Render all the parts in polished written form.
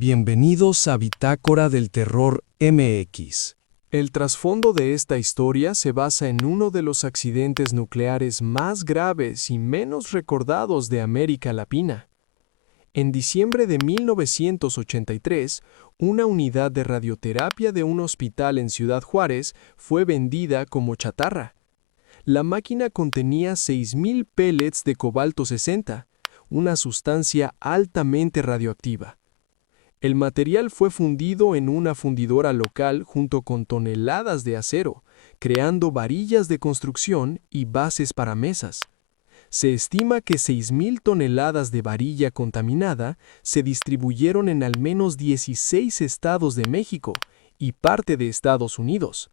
Bienvenidos a Bitácora del Terror MX. El trasfondo de esta historia se basa en uno de los accidentes nucleares más graves y menos recordados de América Latina. En diciembre de 1983, una unidad de radioterapia de un hospital en Ciudad Juárez fue vendida como chatarra. La máquina contenía 6.000 pellets de cobalto 60, una sustancia altamente radioactiva. El material fue fundido en una fundidora local junto con toneladas de acero, creando varillas de construcción y bases para mesas. Se estima que 6.000 toneladas de varilla contaminada se distribuyeron en al menos 16 estados de México y parte de Estados Unidos.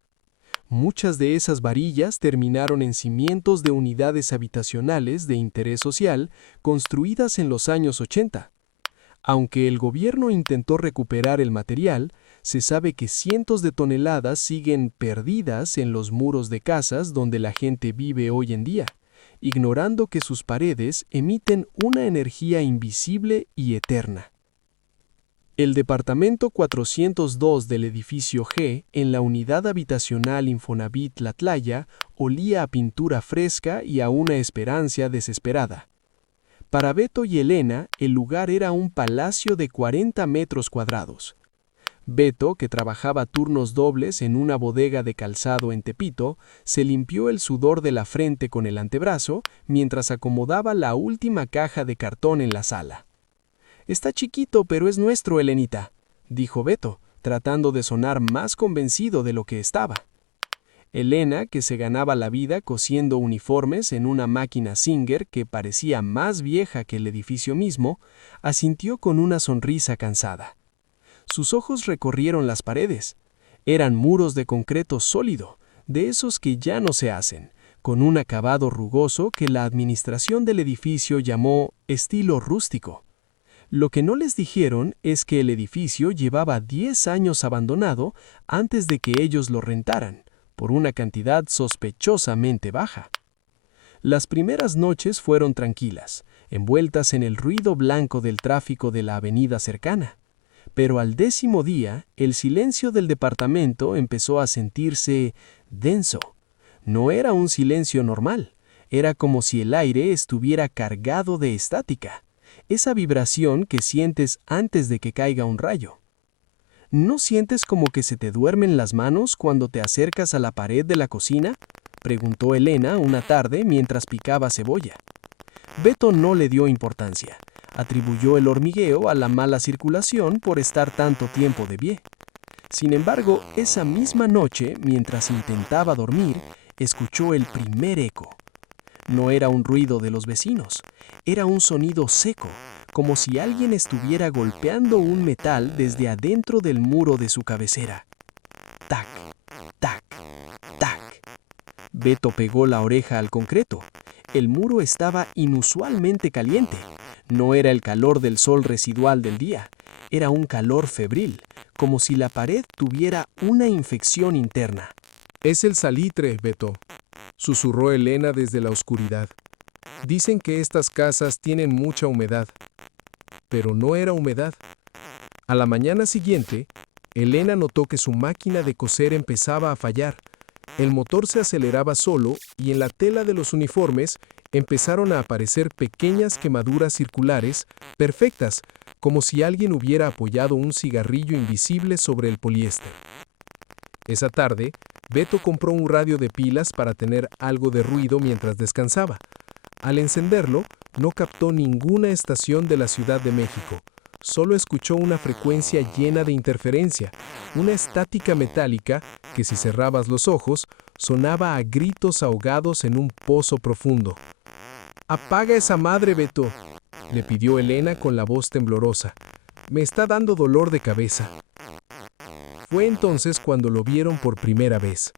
Muchas de esas varillas terminaron en cimientos de unidades habitacionales de interés social construidas en los años 80. Aunque el gobierno intentó recuperar el material, se sabe que cientos de toneladas siguen perdidas en los muros de casas donde la gente vive hoy en día, ignorando que sus paredes emiten una energía invisible y eterna. El departamento 402 del edificio G, en la unidad habitacional Infonavit Tlatlaya, olía a pintura fresca y a una esperanza desesperada. Para Beto y Elena, el lugar era un palacio de 40 metros cuadrados. Beto, que trabajaba turnos dobles en una bodega de calzado en Tepito, se limpió el sudor de la frente con el antebrazo mientras acomodaba la última caja de cartón en la sala. «Está chiquito, pero es nuestro, Elenita», dijo Beto, tratando de sonar más convencido de lo que estaba. Elena, que se ganaba la vida cosiendo uniformes en una máquina Singer que parecía más vieja que el edificio mismo, asintió con una sonrisa cansada. Sus ojos recorrieron las paredes. Eran muros de concreto sólido, de esos que ya no se hacen, con un acabado rugoso que la administración del edificio llamó estilo rústico. Lo que no les dijeron es que el edificio llevaba 10 años abandonado antes de que ellos lo rentaran, por una cantidad sospechosamente baja. Las primeras noches fueron tranquilas, envueltas en el ruido blanco del tráfico de la avenida cercana. Pero al 10º día, el silencio del departamento empezó a sentirse denso. No era un silencio normal, era como si el aire estuviera cargado de estática, esa vibración que sientes antes de que caiga un rayo. ¿No sientes como que se te duermen las manos cuando te acercas a la pared de la cocina?, preguntó Elena una tarde mientras picaba cebolla. Beto no le dio importancia. Atribuyó el hormigueo a la mala circulación por estar tanto tiempo de pie. Sin embargo, esa misma noche, mientras intentaba dormir, escuchó el primer eco. No era un ruido de los vecinos, era un sonido seco, como si alguien estuviera golpeando un metal desde adentro del muro de su cabecera. Tac, tac, tac. Beto pegó la oreja al concreto. El muro estaba inusualmente caliente. No era el calor del sol residual del día, era un calor febril, como si la pared tuviera una infección interna. «Es el salitre, Beto», susurró Elena desde la oscuridad. «Dicen que estas casas tienen mucha humedad». Pero no era humedad. A la mañana siguiente, Elena notó que su máquina de coser empezaba a fallar. El motor se aceleraba solo y en la tela de los uniformes empezaron a aparecer pequeñas quemaduras circulares, perfectas, como si alguien hubiera apoyado un cigarrillo invisible sobre el poliéster. Esa tarde, Beto compró un radio de pilas para tener algo de ruido mientras descansaba. Al encenderlo, no captó ninguna estación de la Ciudad de México. Solo escuchó una frecuencia llena de interferencia, una estática metálica que, si cerrabas los ojos, sonaba a gritos ahogados en un pozo profundo. «Apaga esa madre, Beto», le pidió Elena con la voz temblorosa. «Me está dando dolor de cabeza». Fue entonces cuando lo vieron por primera vez.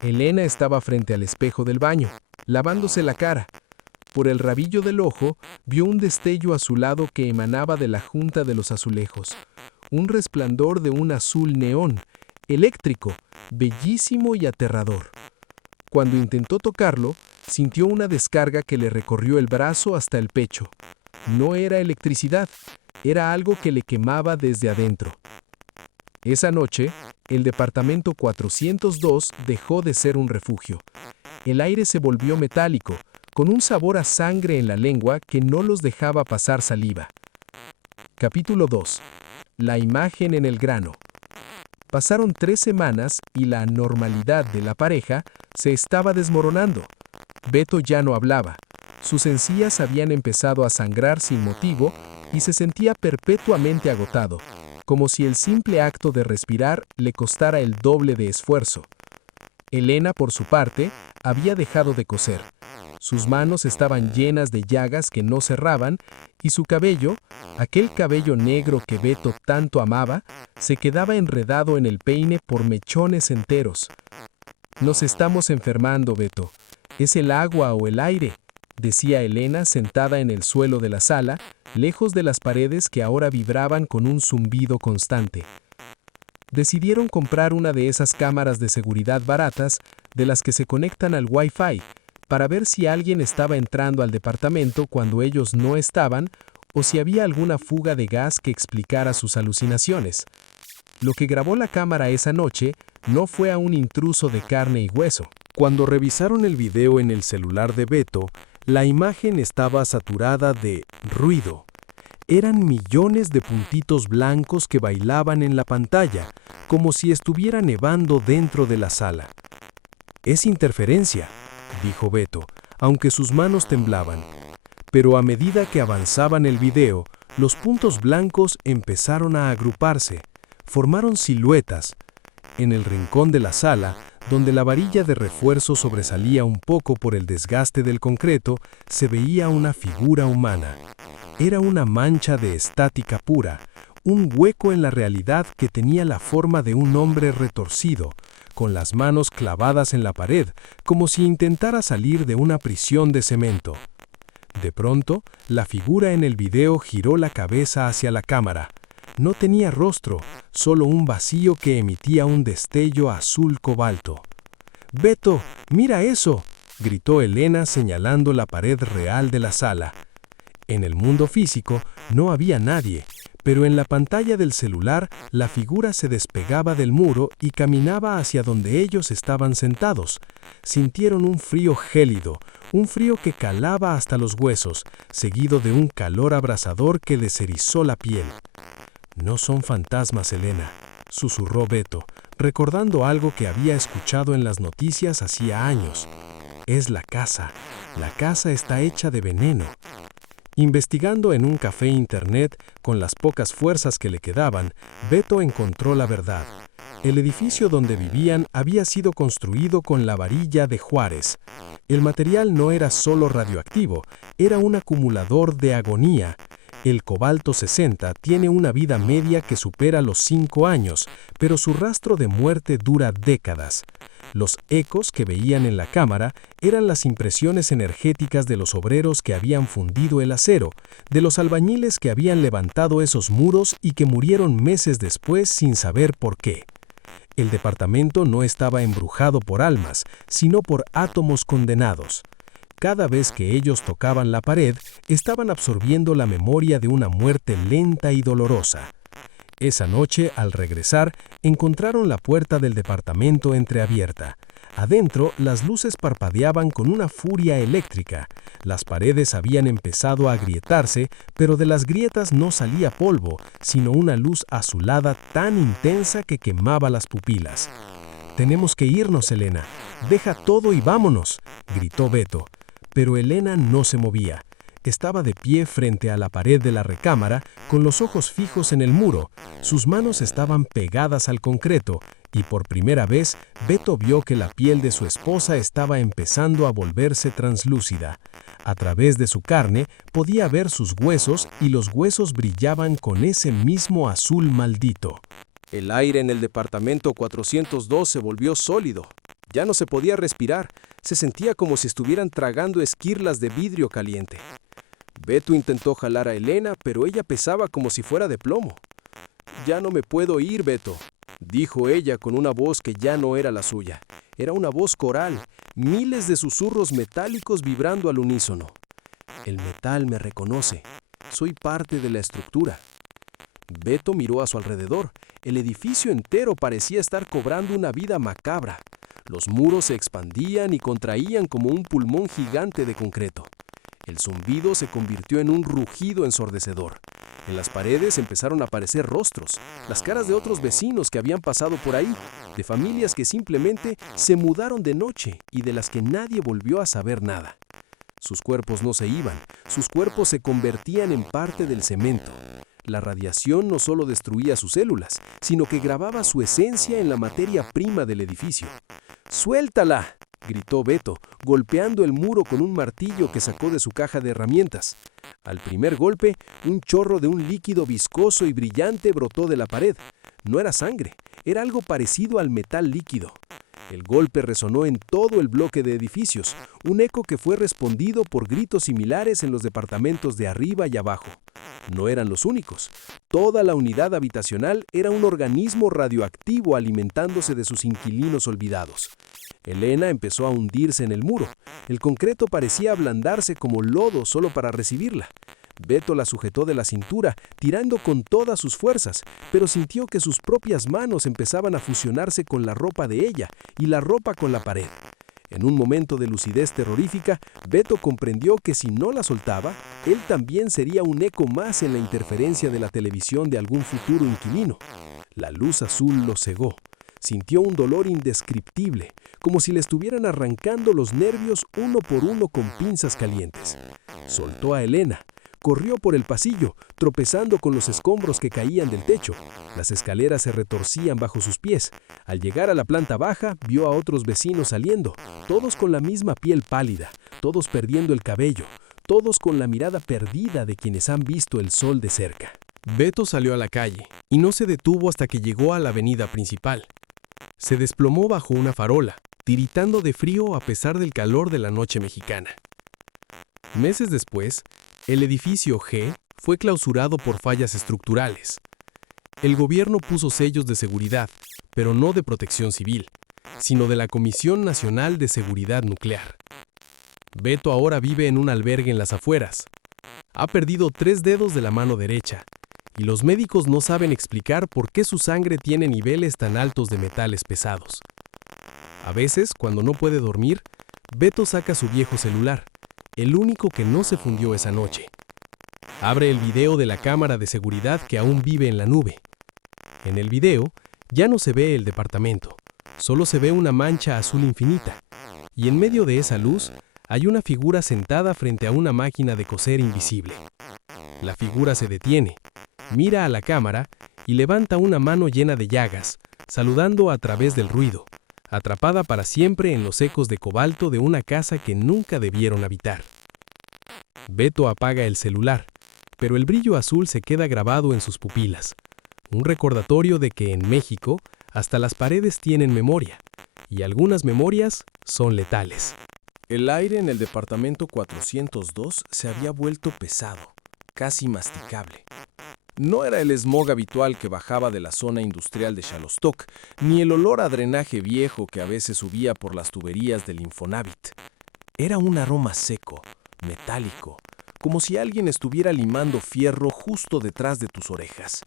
Elena estaba frente al espejo del baño, lavándose la cara. Por el rabillo del ojo, vio un destello azulado que emanaba de la junta de los azulejos. Un resplandor de un azul neón, eléctrico, bellísimo y aterrador. Cuando intentó tocarlo, sintió una descarga que le recorrió el brazo hasta el pecho. No era electricidad, Era algo que le quemaba desde adentro. Esa noche, el departamento 402 dejó de ser un refugio. El aire se volvió metálico, con un sabor a sangre en la lengua que no los dejaba pasar saliva. Capítulo 2. La imagen en el grano. Pasaron 3 semanas y la normalidad de la pareja se estaba desmoronando. Beto ya no hablaba. Sus encías habían empezado a sangrar sin motivo y se sentía perpetuamente agotado, como si el simple acto de respirar le costara el doble de esfuerzo. Elena, por su parte, había dejado de coser. Sus manos estaban llenas de llagas que no cerraban y su cabello, aquel cabello negro que Beto tanto amaba, se quedaba enredado en el peine por mechones enteros. «Nos estamos enfermando, Beto. ¿Es el agua o el aire?», decía Elena sentada en el suelo de la sala, lejos de las paredes que ahora vibraban con un zumbido constante. Decidieron comprar una de esas cámaras de seguridad baratas de las que se conectan al Wi-Fi para ver si alguien estaba entrando al departamento cuando ellos no estaban o si había alguna fuga de gas que explicara sus alucinaciones. Lo que grabó la cámara esa noche no fue a un intruso de carne y hueso. Cuando revisaron el video en el celular de Beto, la imagen estaba saturada de ruido. Eran millones de puntitos blancos que bailaban en la pantalla, como si estuviera nevando dentro de la sala. «Es interferencia», dijo Beto, aunque sus manos temblaban. Pero a medida que avanzaban el video, los puntos blancos empezaron a agruparse, formaron siluetas. En el rincón de la sala, donde la varilla de refuerzo sobresalía un poco por el desgaste del concreto, se veía una figura humana. Era una mancha de estática pura, un hueco en la realidad que tenía la forma de un hombre retorcido, con las manos clavadas en la pared, como si intentara salir de una prisión de cemento. De pronto, la figura en el video giró la cabeza hacia la cámara. No tenía rostro, solo un vacío que emitía un destello azul cobalto. «Beto, mira eso», gritó Elena señalando la pared real de la sala. En el mundo físico no había nadie, pero en la pantalla del celular la figura se despegaba del muro y caminaba hacia donde ellos estaban sentados. Sintieron un frío gélido, un frío que calaba hasta los huesos, seguido de un calor abrasador que les erizó la piel. «No son fantasmas, Elena», susurró Beto, recordando algo que había escuchado en las noticias hacía años. «Es la casa. La casa está hecha de veneno». Investigando en un café internet, con las pocas fuerzas que le quedaban, Beto encontró la verdad. El edificio donde vivían había sido construido con la varilla de Juárez. El material no era solo radioactivo, era un acumulador de agonía. El cobalto 60 tiene una vida media que supera los 5 años, pero su rastro de muerte dura décadas. Los ecos que veían en la cámara eran las impresiones energéticas de los obreros que habían fundido el acero, de los albañiles que habían levantado esos muros y que murieron meses después sin saber por qué. El departamento no estaba embrujado por almas, sino por átomos condenados. Cada vez que ellos tocaban la pared, estaban absorbiendo la memoria de una muerte lenta y dolorosa. Esa noche, al regresar, encontraron la puerta del departamento entreabierta. Adentro, las luces parpadeaban con una furia eléctrica. Las paredes habían empezado a agrietarse, pero de las grietas no salía polvo, sino una luz azulada tan intensa que quemaba las pupilas. «Tenemos que irnos, Elena. Deja todo y vámonos», gritó Beto. Pero Elena no se movía. Estaba de pie frente a la pared de la recámara, con los ojos fijos en el muro. Sus manos estaban pegadas al concreto, y por primera vez Beto vio que la piel de su esposa estaba empezando a volverse translúcida. A través de su carne podía ver sus huesos y los huesos brillaban con ese mismo azul maldito. El aire en el departamento 402 se volvió sólido. Ya no se podía respirar. Se sentía como si estuvieran tragando esquirlas de vidrio caliente. Beto intentó jalar a Elena, pero ella pesaba como si fuera de plomo. «Ya no me puedo ir, Beto», dijo ella con una voz que ya no era la suya. Era una voz coral, miles de susurros metálicos vibrando al unísono. «El metal me reconoce. Soy parte de la estructura. Beto miró a su alrededor. El edificio entero parecía estar cobrando una vida macabra. Los muros se expandían y contraían como un pulmón gigante de concreto. El zumbido se convirtió en un rugido ensordecedor. En las paredes empezaron a aparecer rostros, las caras de otros vecinos que habían pasado por ahí, de familias que simplemente se mudaron de noche y de las que nadie volvió a saber nada. Sus cuerpos no se iban, sus cuerpos se convertían en parte del cemento. La radiación no solo destruía sus células, sino que grababa su esencia en la materia prima del edificio. ¡Suéltala!, gritó Beto, golpeando el muro con un martillo que sacó de su caja de herramientas. Al primer golpe, un chorro de un líquido viscoso y brillante brotó de la pared. No era sangre, era algo parecido al metal líquido. El golpe resonó en todo el bloque de edificios, un eco que fue respondido por gritos similares en los departamentos de arriba y abajo. No eran los únicos. Toda la unidad habitacional era un organismo radioactivo alimentándose de sus inquilinos olvidados. Elena empezó a hundirse en el muro. El concreto parecía ablandarse como lodo solo para recibirla. Beto la sujetó de la cintura, tirando con todas sus fuerzas, pero sintió que sus propias manos empezaban a fusionarse con la ropa de ella y la ropa con la pared. En un momento de lucidez terrorífica, Beto comprendió que si no la soltaba, él también sería un eco más en la interferencia de la televisión de algún futuro inquilino. La luz azul lo cegó. Sintió un dolor indescriptible, como si le estuvieran arrancando los nervios uno por uno con pinzas calientes. Soltó a Elena. Corrió por el pasillo, tropezando con los escombros que caían del techo. Las escaleras se retorcían bajo sus pies. Al llegar a la planta baja, vio a otros vecinos saliendo, todos con la misma piel pálida, todos perdiendo el cabello, todos con la mirada perdida de quienes han visto el sol de cerca. Beto salió a la calle y no se detuvo hasta que llegó a la avenida principal. Se desplomó bajo una farola, tiritando de frío a pesar del calor de la noche mexicana. Meses después, el edificio G fue clausurado por fallas estructurales. El gobierno puso sellos de seguridad, pero no de protección civil, sino de la Comisión Nacional de Seguridad Nuclear. Beto ahora vive en un albergue en las afueras. Ha perdido 3 dedos de la mano derecha, y los médicos no saben explicar por qué su sangre tiene niveles tan altos de metales pesados. A veces, cuando no puede dormir, Beto saca su viejo celular, el único que no se fundió esa noche. Abre el video de la cámara de seguridad que aún vive en la nube. En el video ya no se ve el departamento, solo se ve una mancha azul infinita, y en medio de esa luz hay una figura sentada frente a una máquina de coser invisible. La figura se detiene, mira a la cámara y levanta una mano llena de llagas, saludando a través del ruido, atrapada para siempre en los ecos de cobalto de una casa que nunca debieron habitar. Beto apaga el celular, pero el brillo azul se queda grabado en sus pupilas, un recordatorio de que en México hasta las paredes tienen memoria, y algunas memorias son letales. El aire en el departamento 402 se había vuelto pesado, casi masticable. No era el smog habitual que bajaba de la zona industrial de Xalostok, ni el olor a drenaje viejo que a veces subía por las tuberías del Infonavit. Era un aroma seco, metálico, como si alguien estuviera limando fierro justo detrás de tus orejas.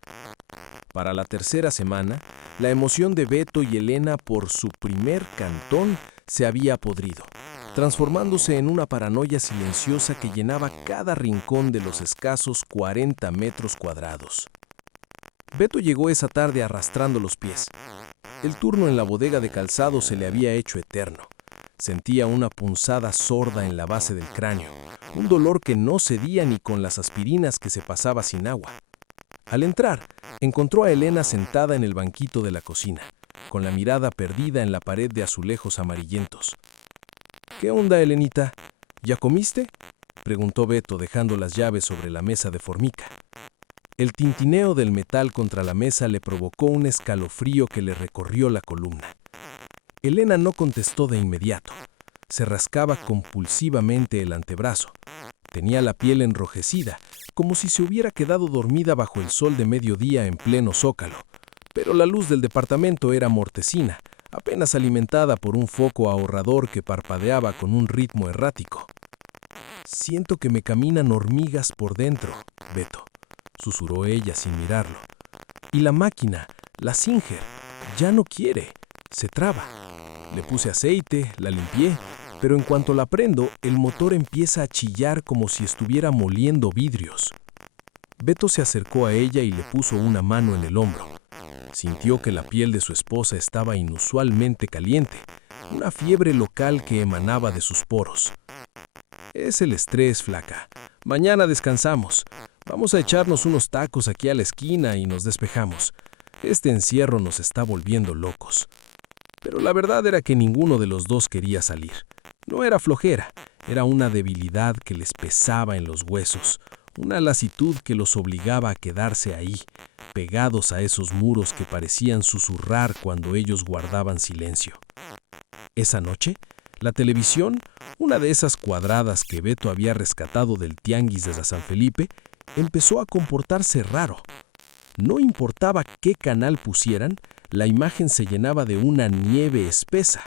Para la tercera semana, la emoción de Beto y Elena por su primer cantón se había podrido, transformándose en una paranoia silenciosa que llenaba cada rincón de los escasos 40 metros cuadrados. Beto llegó esa tarde arrastrando los pies. El turno en la bodega de calzado se le había hecho eterno. Sentía una punzada sorda en la base del cráneo, un dolor que no cedía ni con las aspirinas que se pasaba sin agua. Al entrar, encontró a Elena sentada en el banquito de la cocina, con la mirada perdida en la pared de azulejos amarillentos. «¿Qué onda, Elenita? ¿Ya comiste?», preguntó Beto dejando las llaves sobre la mesa de formica. El tintineo del metal contra la mesa le provocó un escalofrío que le recorrió la columna. Elena no contestó de inmediato. Se rascaba compulsivamente el antebrazo. Tenía la piel enrojecida, como si se hubiera quedado dormida bajo el sol de mediodía en pleno zócalo. Pero la luz del departamento era mortecina, apenas alimentada por un foco ahorrador que parpadeaba con un ritmo errático. «Siento que me caminan hormigas por dentro», Beto, susurró ella sin mirarlo. Y la máquina, la Singer, ya no quiere, se traba. Le puse aceite, la limpié, pero en cuanto la prendo, el motor empieza a chillar como si estuviera moliendo vidrios. Beto se acercó a ella y le puso una mano en el hombro. Sintió que la piel de su esposa estaba inusualmente caliente, una fiebre local que emanaba de sus poros. Es el estrés, flaca. Mañana descansamos. Vamos a echarnos unos tacos aquí a la esquina y nos despejamos. Este encierro nos está volviendo locos. Pero la verdad era que ninguno de los dos quería salir. No era flojera, era una debilidad que les pesaba en los huesos, una lasitud que los obligaba a quedarse ahí, pegados a esos muros que parecían susurrar cuando ellos guardaban silencio. Esa noche, la televisión, una de esas cuadradas que Beto había rescatado del tianguis de San Felipe, empezó a comportarse raro. No importaba qué canal pusieran, la imagen se llenaba de una nieve espesa.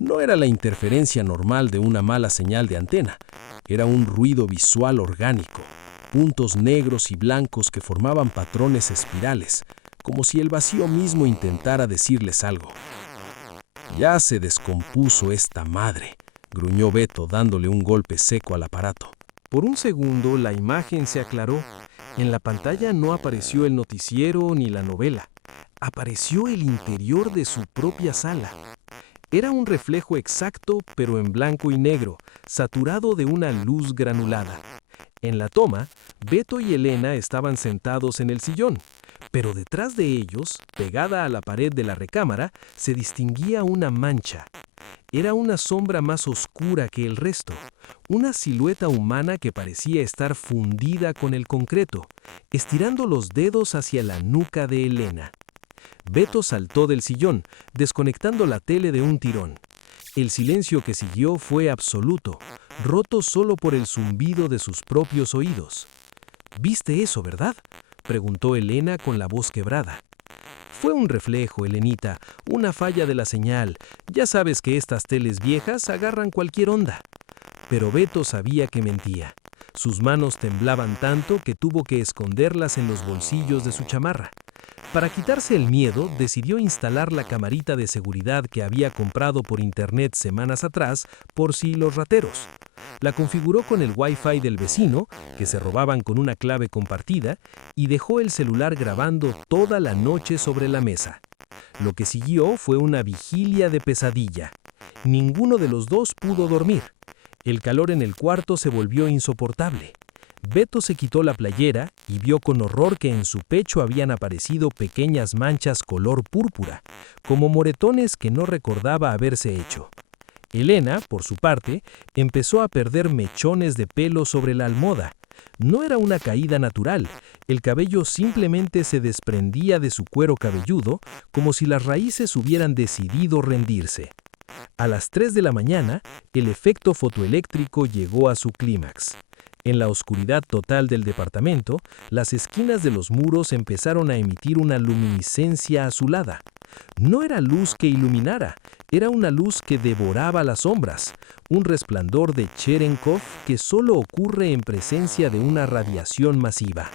No era la interferencia normal de una mala señal de antena, era un ruido visual orgánico, puntos negros y blancos que formaban patrones espirales, como si el vacío mismo intentara decirles algo. Ya se descompuso esta madre, gruñó Beto dándole un golpe seco al aparato. Por un segundo la imagen se aclaró. En la pantalla no apareció el noticiero ni la novela. Apareció el interior de su propia sala. Era un reflejo exacto, pero en blanco y negro, saturado de una luz granulada. En la toma, Beto y Elena estaban sentados en el sillón, pero detrás de ellos, pegada a la pared de la recámara, se distinguía una mancha. Era una sombra más oscura que el resto, una silueta humana que parecía estar fundida con el concreto, estirando los dedos hacia la nuca de Elena. Beto saltó del sillón, desconectando la tele de un tirón. El silencio que siguió fue absoluto, roto solo por el zumbido de sus propios oídos. «¿Viste eso, verdad?», preguntó Elena con la voz quebrada. «Fue un reflejo, Elenita, una falla de la señal. Ya sabes que estas teles viejas agarran cualquier onda». Pero Beto sabía que mentía. Sus manos temblaban tanto que tuvo que esconderlas en los bolsillos de su chamarra. Para quitarse el miedo, decidió instalar la camarita de seguridad que había comprado por internet semanas atrás por si los rateros. La configuró con el Wi-Fi del vecino, que se robaban con una clave compartida, y dejó el celular grabando toda la noche sobre la mesa. Lo que siguió fue una vigilia de pesadilla. Ninguno de los dos pudo dormir. El calor en el cuarto se volvió insoportable. Beto se quitó la playera y vio con horror que en su pecho habían aparecido pequeñas manchas color púrpura, como moretones que no recordaba haberse hecho. Elena, por su parte, empezó a perder mechones de pelo sobre la almohada. No era una caída natural, el cabello simplemente se desprendía de su cuero cabelludo como si las raíces hubieran decidido rendirse. A las 3 de la mañana, el efecto fotoeléctrico llegó a su clímax. En la oscuridad total del departamento, las esquinas de los muros empezaron a emitir una luminiscencia azulada. No era luz que iluminara, era una luz que devoraba las sombras, un resplandor de Cherenkov que solo ocurre en presencia de una radiación masiva.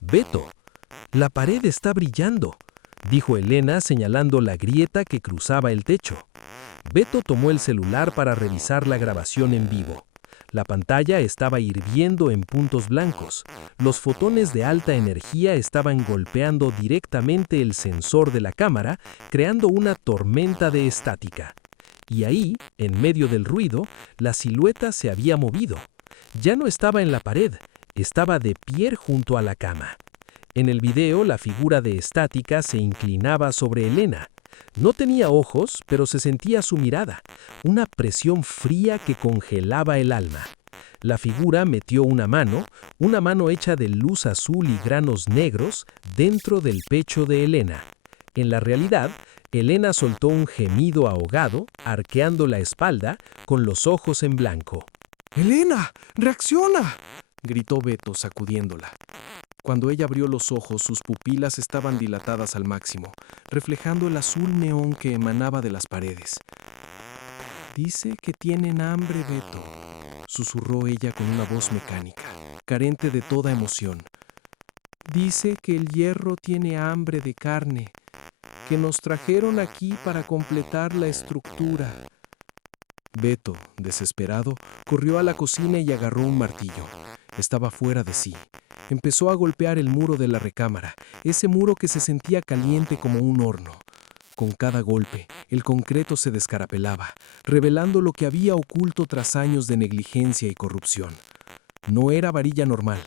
«Beto, la pared está brillando», dijo Elena señalando la grieta que cruzaba el techo. Beto tomó el celular para revisar la grabación en vivo. La pantalla estaba hirviendo en puntos blancos. Los fotones de alta energía estaban golpeando directamente el sensor de la cámara, creando una tormenta de estática. Y ahí, en medio del ruido, la silueta se había movido. Ya no estaba en la pared, estaba de pie junto a la cama. En el video, la figura de estática se inclinaba sobre Elena. No tenía ojos, pero se sentía su mirada, una presión fría que congelaba el alma. La figura metió una mano hecha de luz azul y granos negros, dentro del pecho de Elena. En la realidad, Elena soltó un gemido ahogado, arqueando la espalda, con los ojos en blanco. «¡Elena, reacciona!», gritó Beto sacudiéndola. Cuando ella abrió los ojos, sus pupilas estaban dilatadas al máximo, reflejando el azul neón que emanaba de las paredes. «Dice que tienen hambre, Beto», susurró ella con una voz mecánica. carente de toda emoción. Dice que el hierro tiene hambre de carne, que nos trajeron aquí para completar la estructura. Beto, desesperado, corrió a la cocina y agarró un martillo. Estaba fuera de sí. Empezó a golpear el muro de la recámara, ese muro que se sentía caliente como un horno. Con cada golpe, el concreto se descarapelaba, revelando lo que había oculto tras años de negligencia y corrupción. No era varilla normal.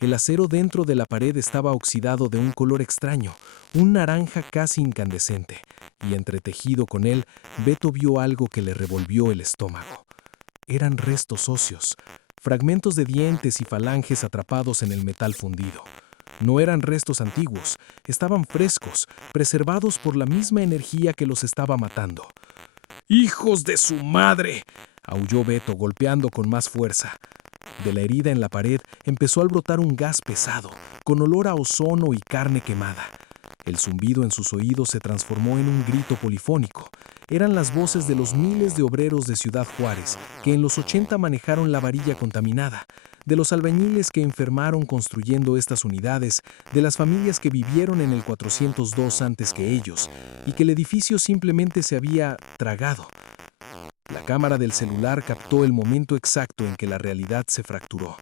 El acero dentro de la pared estaba oxidado de un color extraño, un naranja casi incandescente, y entretejido con él, Beto vio algo que le revolvió el estómago. Eran restos óseos, fragmentos de dientes y falanges atrapados en el metal fundido. No eran restos antiguos, estaban frescos, preservados por la misma energía que los estaba matando. ¡Hijos de su madre!, aulló Beto, golpeando con más fuerza. De la herida en la pared empezó a brotar un gas pesado, con olor a ozono y carne quemada. El zumbido en sus oídos se transformó en un grito polifónico. Eran las voces de los miles de obreros de Ciudad Juárez que en los 80 manejaron la varilla contaminada, de los albañiles que enfermaron construyendo estas unidades, de las familias que vivieron en el 402 antes que ellos, y que el edificio simplemente se había tragado. La cámara del celular captó el momento exacto en que la realidad se fracturó.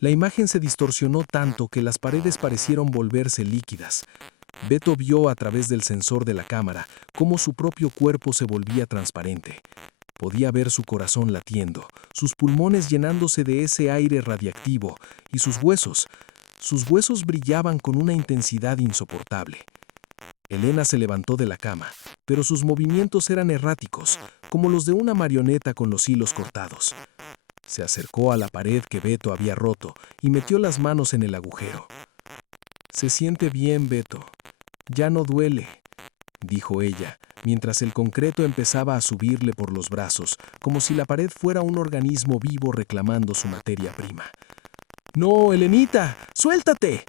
La imagen se distorsionó tanto que las paredes parecieron volverse líquidas. Beto vio a través del sensor de la cámara cómo su propio cuerpo se volvía transparente. Podía ver su corazón latiendo, sus pulmones llenándose de ese aire radiactivo, y sus huesos brillaban con una intensidad insoportable. Elena se levantó de la cama, pero sus movimientos eran erráticos, como los de una marioneta con los hilos cortados. Se acercó a la pared que Beto había roto y metió las manos en el agujero. «Se siente bien, Beto. Ya no duele», dijo ella, mientras el concreto empezaba a subirle por los brazos, como si la pared fuera un organismo vivo reclamando su materia prima. «¡No, Elenita! ¡Suéltate!».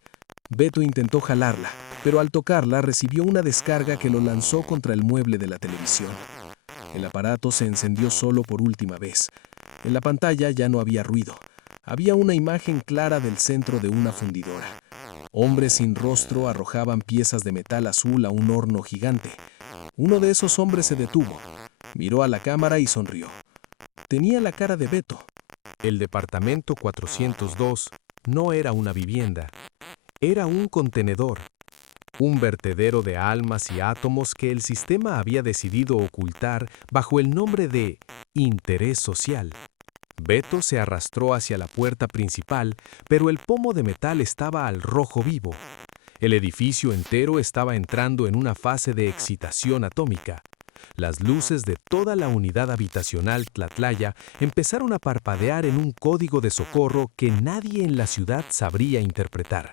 Beto intentó jalarla, pero al tocarla recibió una descarga que lo lanzó contra el mueble de la televisión. El aparato se encendió solo por última vez. En la pantalla ya no había ruido. Había una imagen clara del centro de una fundidora. Hombres sin rostro arrojaban piezas de metal azul a un horno gigante. Uno de esos hombres se detuvo, miró a la cámara y sonrió. Tenía la cara de Beto. El departamento 402 no era una vivienda. Era un contenedor, un vertedero de almas y átomos que el sistema había decidido ocultar bajo el nombre de interés social. Beto se arrastró hacia la puerta principal, pero el pomo de metal estaba al rojo vivo. El edificio entero estaba entrando en una fase de excitación atómica. Las luces de toda la unidad habitacional Tlatlaya empezaron a parpadear en un código de socorro que nadie en la ciudad sabría interpretar.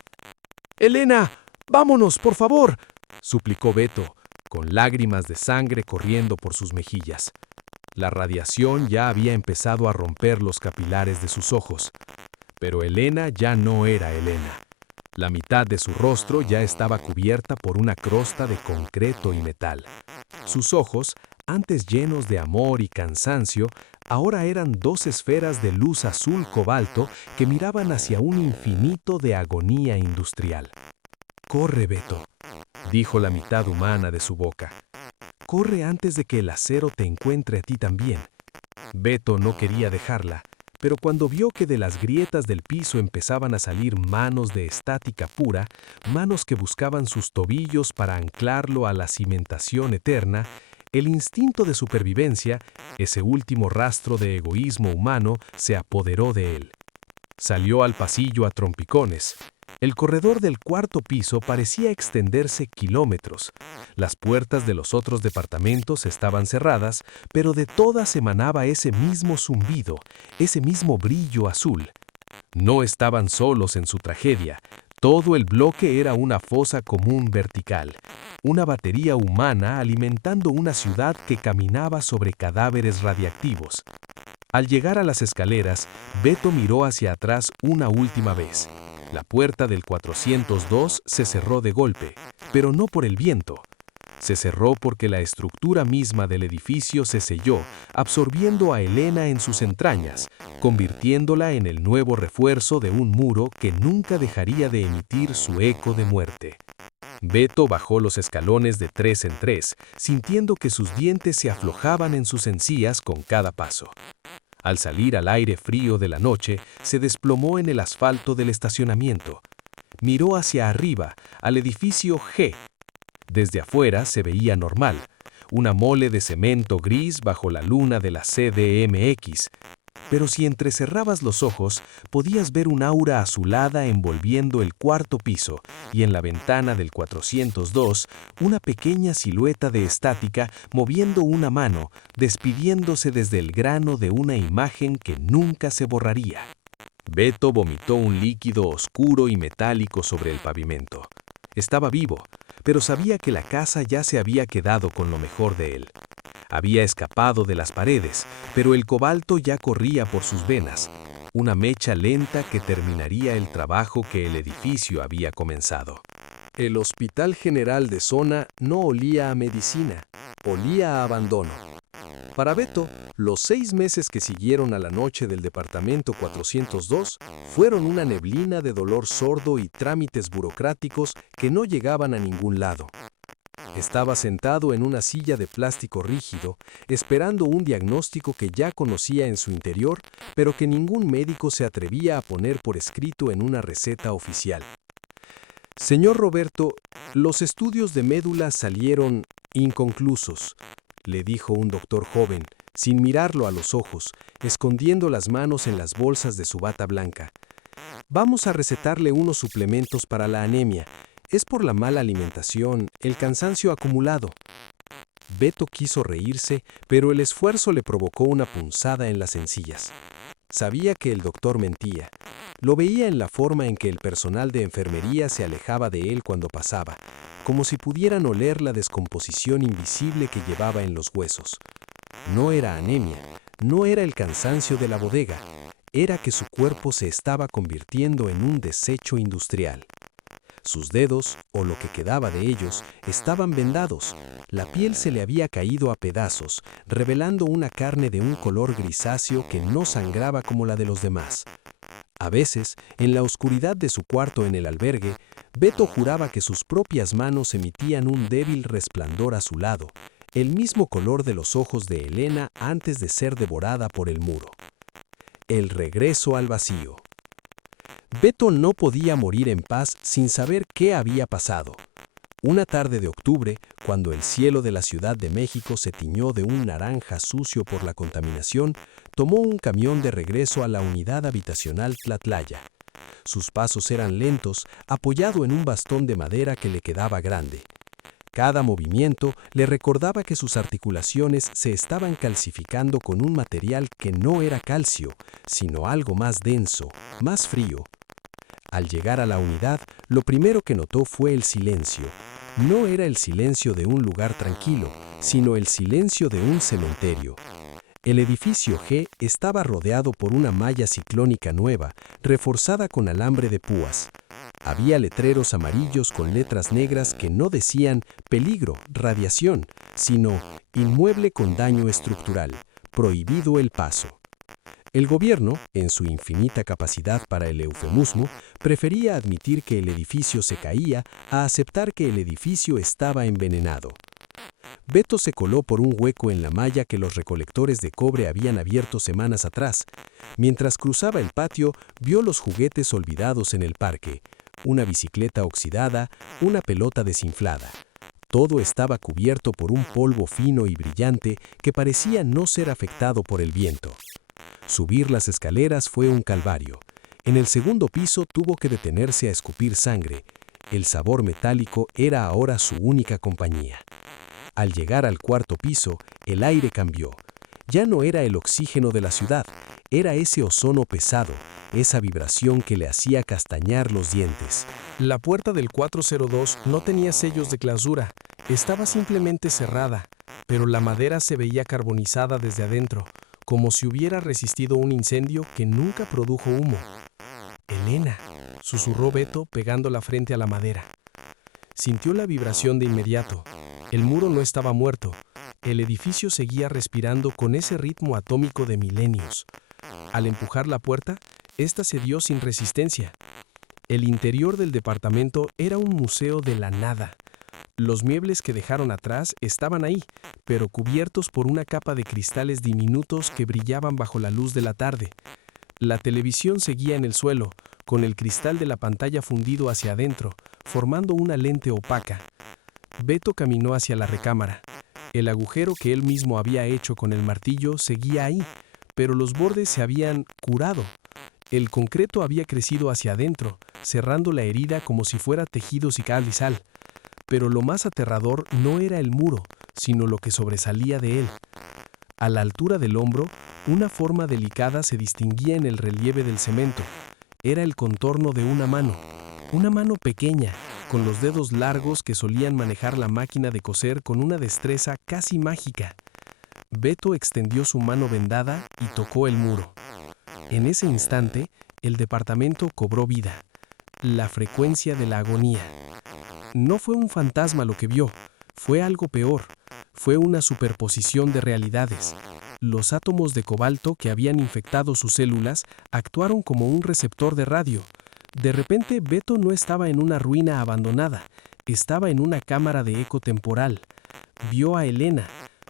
«¡Elena! ¡Vámonos, por favor!», suplicó Beto, con lágrimas de sangre corriendo por sus mejillas. La radiación ya había empezado a romper los capilares de sus ojos. Pero Elena ya no era Elena. La mitad de su rostro ya estaba cubierta por una crosta de concreto y metal. Sus ojos, antes llenos de amor y cansancio, ahora eran dos esferas de luz azul cobalto que miraban hacia un infinito de agonía industrial. «Corre, Beto», dijo la mitad humana de su boca. «Corre antes de que el acero te encuentre a ti también». Beto no quería dejarla, pero cuando vio que de las grietas del piso empezaban a salir manos de estática pura, manos que buscaban sus tobillos para anclarlo a la cimentación eterna, el instinto de supervivencia, ese último rastro de egoísmo humano, se apoderó de él. Salió al pasillo a trompicones. El corredor del cuarto piso parecía extenderse kilómetros. Las puertas de los otros departamentos estaban cerradas, pero de todas emanaba ese mismo zumbido, ese mismo brillo azul. No estaban solos en su tragedia. Todo el bloque era una fosa común vertical, una batería humana alimentando una ciudad que caminaba sobre cadáveres radiactivos. Al llegar a las escaleras, Beto miró hacia atrás una última vez. La puerta del 402 se cerró de golpe, pero no por el viento. Se cerró porque la estructura misma del edificio se selló, absorbiendo a Elena en sus entrañas, convirtiéndola en el nuevo refuerzo de un muro que nunca dejaría de emitir su eco de muerte. Beto bajó los escalones de 3 en 3, sintiendo que sus dientes se aflojaban en sus encías con cada paso. Al salir al aire frío de la noche, se desplomó en el asfalto del estacionamiento. Miró hacia arriba, al edificio G. Desde afuera se veía normal, una mole de cemento gris bajo la luna de la CDMX. Pero si entrecerrabas los ojos, podías ver un aura azulada envolviendo el 4º piso y en la ventana del 402 una pequeña silueta de estática moviendo una mano, despidiéndose desde el grano de una imagen que nunca se borraría. Beto vomitó un líquido oscuro y metálico sobre el pavimento. Estaba vivo, pero sabía que la casa ya se había quedado con lo mejor de él. Había escapado de las paredes, pero el cobalto ya corría por sus venas, una mecha lenta que terminaría el trabajo que el edificio había comenzado. El Hospital General de Zona no olía a medicina, olía a abandono. Para Beto, los 6 meses que siguieron a la noche del departamento 402 fueron una neblina de dolor sordo y trámites burocráticos que no llegaban a ningún lado. Estaba sentado en una silla de plástico rígido, esperando un diagnóstico que ya conocía en su interior, pero que ningún médico se atrevía a poner por escrito en una receta oficial. Señor Roberto, los estudios de médula salieron inconclusos, le dijo un doctor joven, sin mirarlo a los ojos, escondiendo las manos en las bolsas de su bata blanca. Vamos a recetarle unos suplementos para la anemia. Es por la mala alimentación, el cansancio acumulado. Beto quiso reírse, pero el esfuerzo le provocó una punzada en las encías. Sabía que el doctor mentía. Lo veía en la forma en que el personal de enfermería se alejaba de él cuando pasaba, como si pudieran oler la descomposición invisible que llevaba en los huesos. No era anemia, no era el cansancio de la bodega, era que su cuerpo se estaba convirtiendo en un desecho industrial. Sus dedos, o lo que quedaba de ellos, estaban vendados. La piel se le había caído a pedazos, revelando una carne de un color grisáceo que no sangraba como la de los demás. A veces, en la oscuridad de su cuarto en el albergue, Beto juraba que sus propias manos emitían un débil resplandor azulado, el mismo color de los ojos de Elena antes de ser devorada por el muro. El regreso al vacío. Beto no podía morir en paz sin saber qué había pasado. Una tarde de octubre, cuando el cielo de la Ciudad de México se tiñó de un naranja sucio por la contaminación, tomó un camión de regreso a la unidad habitacional Tlatlaya. Sus pasos eran lentos, apoyado en un bastón de madera que le quedaba grande. Cada movimiento le recordaba que sus articulaciones se estaban calcificando con un material que no era calcio, sino algo más denso, más frío. Al llegar a la unidad, lo primero que notó fue el silencio. No era el silencio de un lugar tranquilo, sino el silencio de un cementerio. El edificio G estaba rodeado por una malla ciclónica nueva, reforzada con alambre de púas. Había letreros amarillos con letras negras que no decían peligro, radiación, sino inmueble con daño estructural, prohibido el paso. El gobierno, en su infinita capacidad para el eufemismo, prefería admitir que el edificio se caía a aceptar que el edificio estaba envenenado. Beto se coló por un hueco en la malla que los recolectores de cobre habían abierto semanas atrás. Mientras cruzaba el patio, vio los juguetes olvidados en el parque, una bicicleta oxidada, una pelota desinflada. Todo estaba cubierto por un polvo fino y brillante que parecía no ser afectado por el viento. Subir las escaleras fue un calvario. En el segundo piso tuvo que detenerse a escupir sangre. El sabor metálico era ahora su única compañía. Al llegar al cuarto piso, el aire cambió. Ya no era el oxígeno de la ciudad, era ese ozono pesado, esa vibración que le hacía castañar los dientes. La puerta del 402 no tenía sellos de clausura, estaba simplemente cerrada, pero la madera se veía carbonizada desde adentro, como si hubiera resistido un incendio que nunca produjo humo. «Elena», susurró Beto pegando la frente a la madera. Sintió la vibración de inmediato. El muro no estaba muerto. El edificio seguía respirando con ese ritmo atómico de milenios. Al empujar la puerta, ésta cedió sin resistencia. El interior del departamento era un museo de la nada. Los muebles que dejaron atrás estaban ahí, pero cubiertos por una capa de cristales diminutos que brillaban bajo la luz de la tarde. La televisión seguía en el suelo, con el cristal de la pantalla fundido hacia adentro, formando una lente opaca. Beto caminó hacia la recámara. El agujero que él mismo había hecho con el martillo seguía ahí, pero los bordes se habían curado. El concreto había crecido hacia adentro, cerrando la herida como si fuera tejido sal. Pero lo más aterrador no era el muro, sino lo que sobresalía de él. A la altura del hombro, una forma delicada se distinguía en el relieve del cemento. Era el contorno de una mano pequeña, con los dedos largos que solían manejar la máquina de coser con una destreza casi mágica. Beto extendió su mano vendada y tocó el muro. En ese instante, el departamento cobró vida. La frecuencia de la agonía. No fue un fantasma lo que vio, fue algo peor. Fue una superposición de realidades. Los átomos de cobalto que habían infectado sus células actuaron como un receptor de radio. De repente, Beto no estaba en una ruina abandonada, estaba en una cámara de eco temporal. Vio a Elena,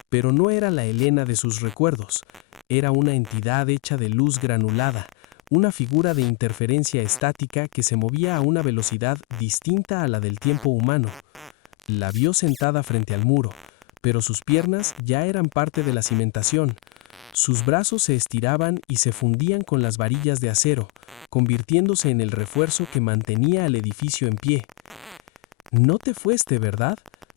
pero no era la Elena de sus recuerdos. Era una entidad hecha de luz granulada, una figura de interferencia estática que se movía a una velocidad distinta a la del tiempo humano. La vio sentada frente al muro, pero sus piernas ya eran parte de la cimentación. Sus brazos se estiraban y se fundían con las varillas de acero, convirtiéndose en el refuerzo que mantenía al edificio en pie. «¿No te fuiste, verdad?»,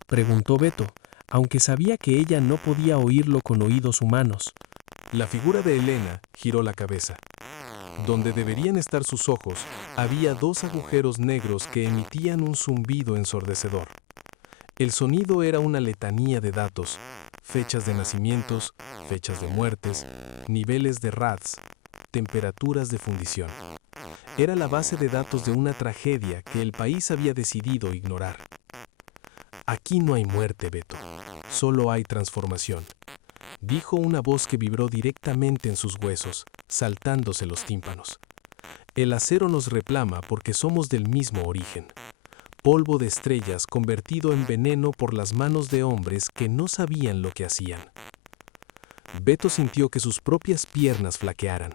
preguntó Beto, aunque sabía que ella no podía oírlo con oídos humanos. La figura de Elena giró la cabeza. Donde deberían estar sus ojos, había dos agujeros negros que emitían un zumbido ensordecedor. El sonido era una letanía de datos, fechas de nacimientos, fechas de muertes, niveles de RADS, temperaturas de fundición. Era la base de datos de una tragedia que el país había decidido ignorar. «Aquí no hay muerte, Beto, solo hay transformación», dijo una voz que vibró directamente en sus huesos, saltándose los tímpanos. «El acero nos reclama porque somos del mismo origen. Polvo de estrellas convertido en veneno por las manos de hombres que no sabían lo que hacían». Beto sintió que sus propias piernas flaquearan.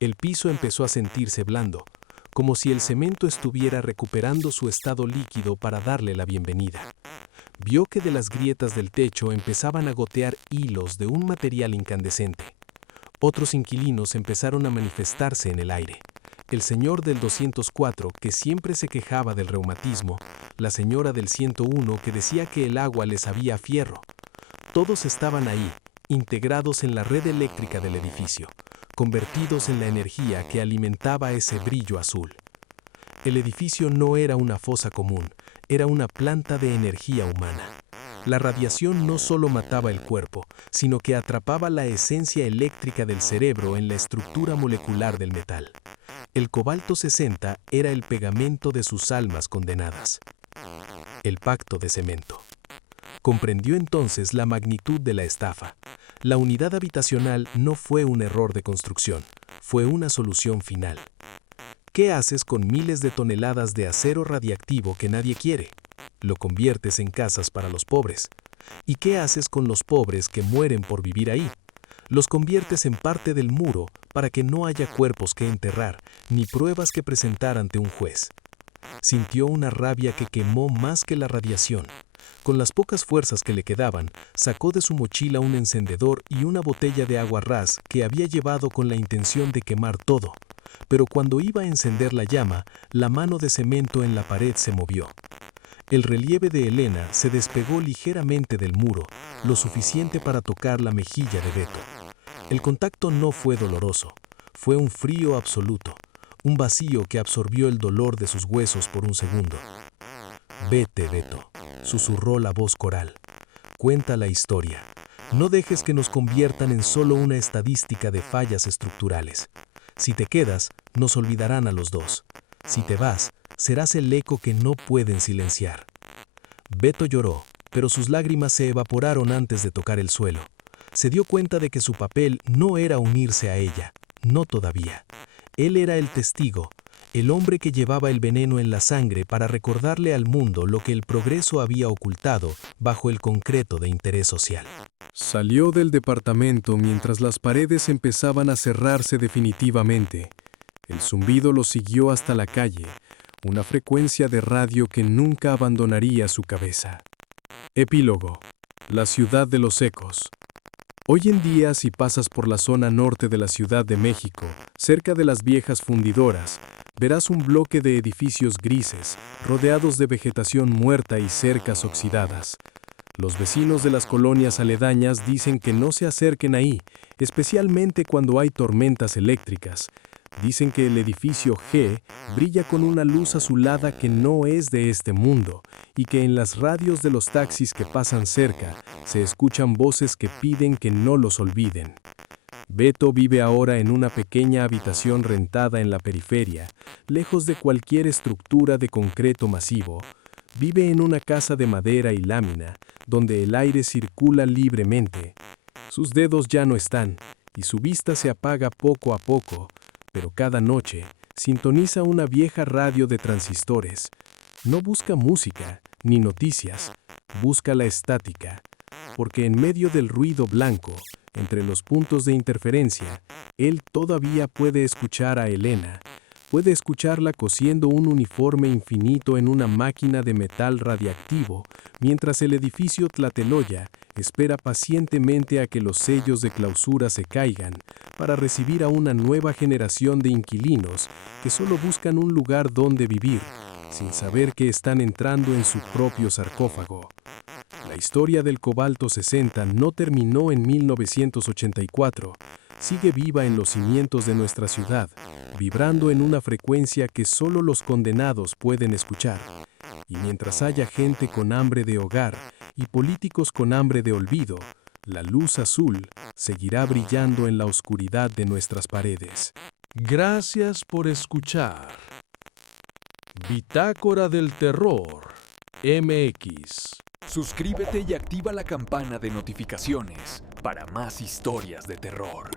El piso empezó a sentirse blando, como si el cemento estuviera recuperando su estado líquido para darle la bienvenida. Vio que de las grietas del techo empezaban a gotear hilos de un material incandescente. Otros inquilinos empezaron a manifestarse en el aire. El señor del 204, que siempre se quejaba del reumatismo, la señora del 101, que decía que el agua les sabía a fierro. Todos estaban ahí, integrados en la red eléctrica del edificio, convertidos en la energía que alimentaba ese brillo azul. El edificio no era una fosa común, era una planta de energía humana. La radiación no solo mataba el cuerpo, sino que atrapaba la esencia eléctrica del cerebro en la estructura molecular del metal. El cobalto 60 era el pegamento de sus almas condenadas. El pacto de cemento. Comprendió entonces la magnitud de la estafa. La unidad habitacional no fue un error de construcción, fue una solución final. ¿Qué haces con miles de toneladas de acero radiactivo que nadie quiere? Lo conviertes en casas para los pobres. ¿Y qué haces con los pobres que mueren por vivir ahí? Los conviertes en parte del muro para que no haya cuerpos que enterrar, ni pruebas que presentar ante un juez. Sintió una rabia que quemó más que la radiación. Con las pocas fuerzas que le quedaban, sacó de su mochila un encendedor y una botella de agua ras que había llevado con la intención de quemar todo. Pero cuando iba a encender la llama, la mano de cemento en la pared se movió. El relieve de Elena se despegó ligeramente del muro, lo suficiente para tocar la mejilla de Beto. El contacto no fue doloroso, fue un frío absoluto, un vacío que absorbió el dolor de sus huesos por un segundo. «Vete, Beto», susurró la voz coral. «Cuenta la historia. No dejes que nos conviertan en solo una estadística de fallas estructurales. Si te quedas, nos olvidarán a los dos. Si te vas, serás el eco que no pueden silenciar». Beto lloró, pero sus lágrimas se evaporaron antes de tocar el suelo. Se dio cuenta de que su papel no era unirse a ella, no todavía. Él era el testigo, el hombre que llevaba el veneno en la sangre para recordarle al mundo lo que el progreso había ocultado bajo el concreto de interés social. Salió del departamento mientras las paredes empezaban a cerrarse definitivamente. El zumbido lo siguió hasta la calle, una frecuencia de radio que nunca abandonaría su cabeza. Epílogo. La ciudad de los ecos. Hoy en día, si pasas por la zona norte de la Ciudad de México, cerca de las viejas fundidoras, verás un bloque de edificios grises, rodeados de vegetación muerta y cercas oxidadas. Los vecinos de las colonias aledañas dicen que no se acerquen ahí, especialmente cuando hay tormentas eléctricas. Dicen que el edificio G brilla con una luz azulada que no es de este mundo y que en las radios de los taxis que pasan cerca se escuchan voces que piden que no los olviden. Beto vive ahora en una pequeña habitación rentada en la periferia, lejos de cualquier estructura de concreto masivo. Vive en una casa de madera y lámina, donde el aire circula libremente. Sus dedos ya no están y su vista se apaga poco a poco, pero cada noche sintoniza una vieja radio de transistores. No busca música ni noticias, busca la estática, porque en medio del ruido blanco, entre los puntos de interferencia, él todavía puede escuchar a Elena, puede escucharla cosiendo un uniforme infinito en una máquina de metal radiactivo, mientras el edificio Tlatelolco espera pacientemente a que los sellos de clausura se caigan para recibir a una nueva generación de inquilinos que solo buscan un lugar donde vivir, sin saber que están entrando en su propio sarcófago. La historia del Cobalto 60 no terminó en 1984. Sigue viva en los cimientos de nuestra ciudad, vibrando en una frecuencia que solo los condenados pueden escuchar. Y mientras haya gente con hambre de hogar y políticos con hambre de olvido, la luz azul seguirá brillando en la oscuridad de nuestras paredes. Gracias por escuchar. Bitácora del Terror, MX. Suscríbete y activa la campana de notificaciones para más historias de terror.